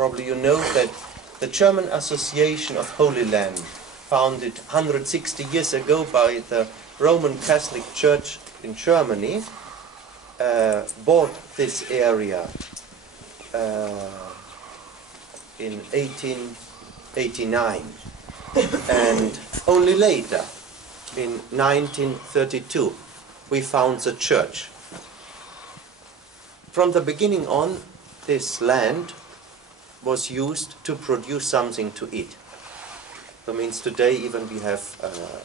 Probably you know that the German Association of Holy Land, founded 160 years ago by the Roman Catholic Church in Germany, bought this area in 1889, and only later, in 1932, we found the church. From the beginning on, this land was used to produce something to eat. That means today even we have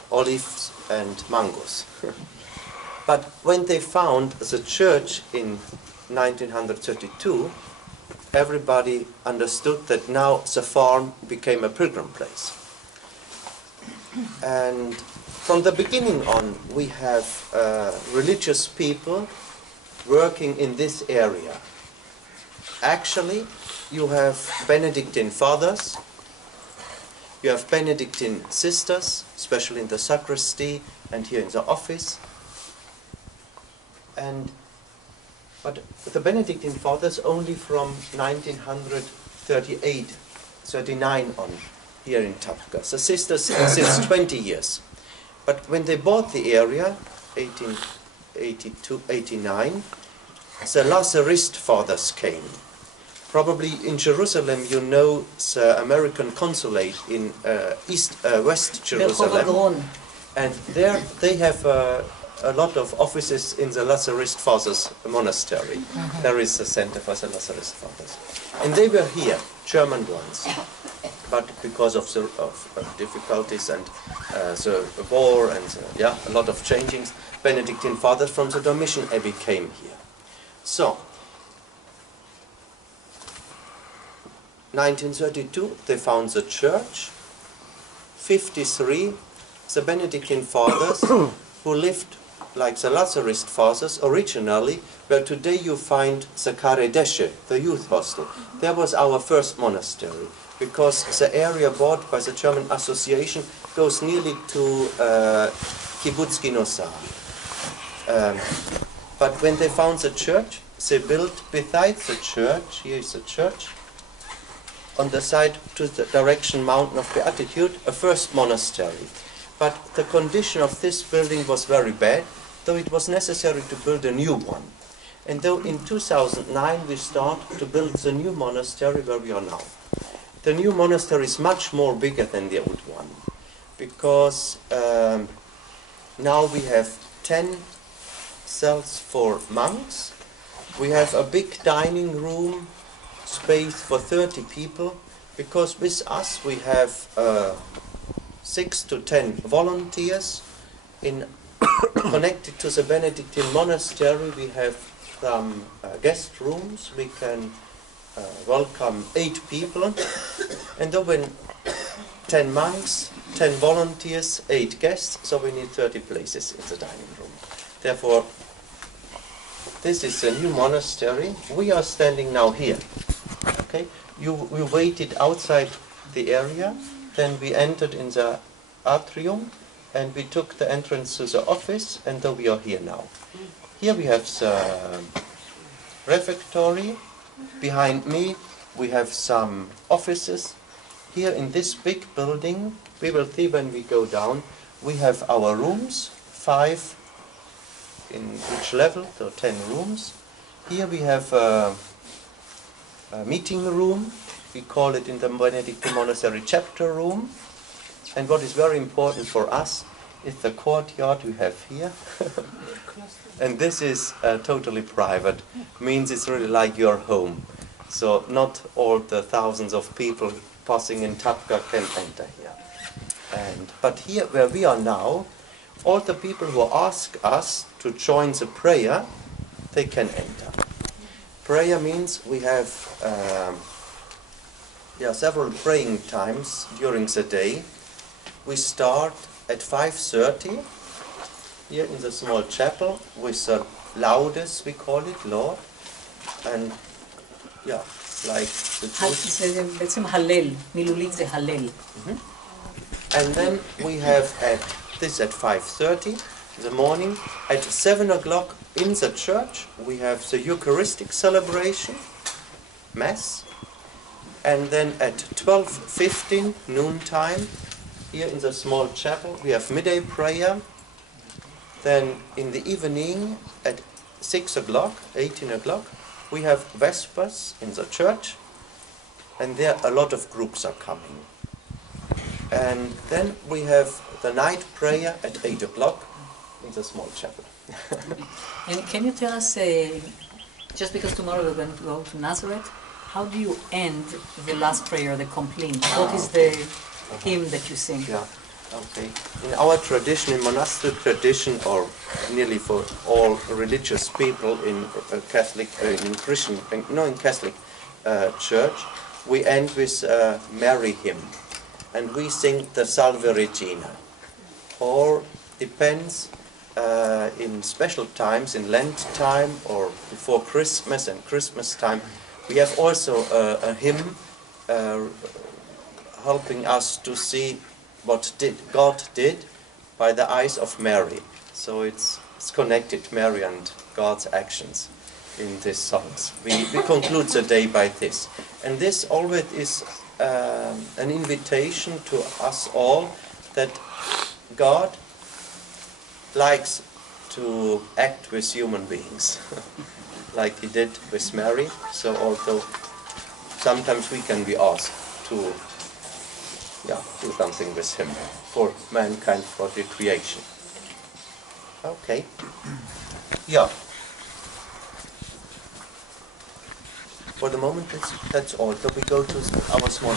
olives and mangoes. But when they found the church in 1932, everybody understood that now the farm became a pilgrim place. And from the beginning on, we have religious people working in this area. Actually, you have Benedictine fathers, you have Benedictine sisters, especially in the sacristy and here in the office. But the Benedictine fathers only from 1938, 39 on here in Tabgha. The sisters since 20 years. But when they bought the area, 1882, 89, the Lazarist fathers came. Probably in Jerusalem, you know the American consulate in West Jerusalem. And there they have a lot of offices in the Lazarist Fathers Monastery. There is a center for the Lazarist Fathers. And they were here, German ones. But because of the difficulties and the war and a lot of changings, Benedictine fathers from the Domitian Abbey came here. So, 1932, they found the church. 53, the Benedictine fathers who lived like the Lazarist fathers originally, where today you find the Karedeshe, the youth hostel. There was our first monastery, because the area bought by the German Association goes nearly to Kibbutz Ginosar. But when they found the church, they built beside the church, here is the church, on the side to the direction Mountain of Beatitude, a first monastery. But the condition of this building was very bad, though it was necessary to build a new one. And though in 2009 we start to build the new monastery where we are now. The new monastery is much more bigger than the old one, because now we have 10 cells for monks. We have a big dining room, space for 30 people, because with us we have 6 to 10 volunteers. Connected to the Benedictine monastery, we have some guest rooms. We can welcome 8 people, and then when 10 monks, 10 volunteers, 8 guests, so we need 30 places in the dining room. Therefore, this is a new monastery. We are standing now here. Okay, we waited outside the area, then we entered in the atrium, and we took the entrance to the office, and then we are here now. Here we have the refectory. Behind me we have some offices. Here in this big building, we will see when we go down, we have our rooms, 5 in each level, so 10 rooms. Here we have a meeting room. We call it in the Benedictine monastery chapter room. And what is very important for us is the courtyard we have here. And this is totally private. Means it's really like your home. So not all the thousands of people passing in Tabgha can enter here. But here where we are now, all the people who ask us to join the prayer, they can enter. Prayer means we have several praying times during the day. We start at 5:30 here in the small chapel with the laudes, we call it, Lord, and like the Jews. And then we have at 5:30 in the morning. At 7 o'clock in the church we have the Eucharistic celebration, Mass. And then at 12:15 noon time, here in the small chapel, we have midday prayer. Then in the evening at 6 o'clock, 18 o'clock, we have Vespers in the church, and there a lot of groups are coming. And then we have the night prayer at 8 o'clock in the small chapel. And can you tell us, just because tomorrow we're going to go to Nazareth, how do you end the last prayer, the complaint? What is the hymn that you sing? Yeah, okay. In our tradition, in monastery tradition, or nearly for all religious people in Catholic, in Christian, in Catholic church, we end with Mary hymn, and we sing the Salve Regina. Or depends in special times, in Lent time or before Christmas and Christmas time, we have also a hymn helping us to see what God did by the eyes of Mary. So it's connected, Mary and God's actions in these songs. We conclude the day by this. And this always is an invitation to us all that God likes to act with human beings, like he did with Mary. So although sometimes we can be asked to do something with him for mankind, for the creation. Okay. Yeah. For the moment, that's all. So we go to our small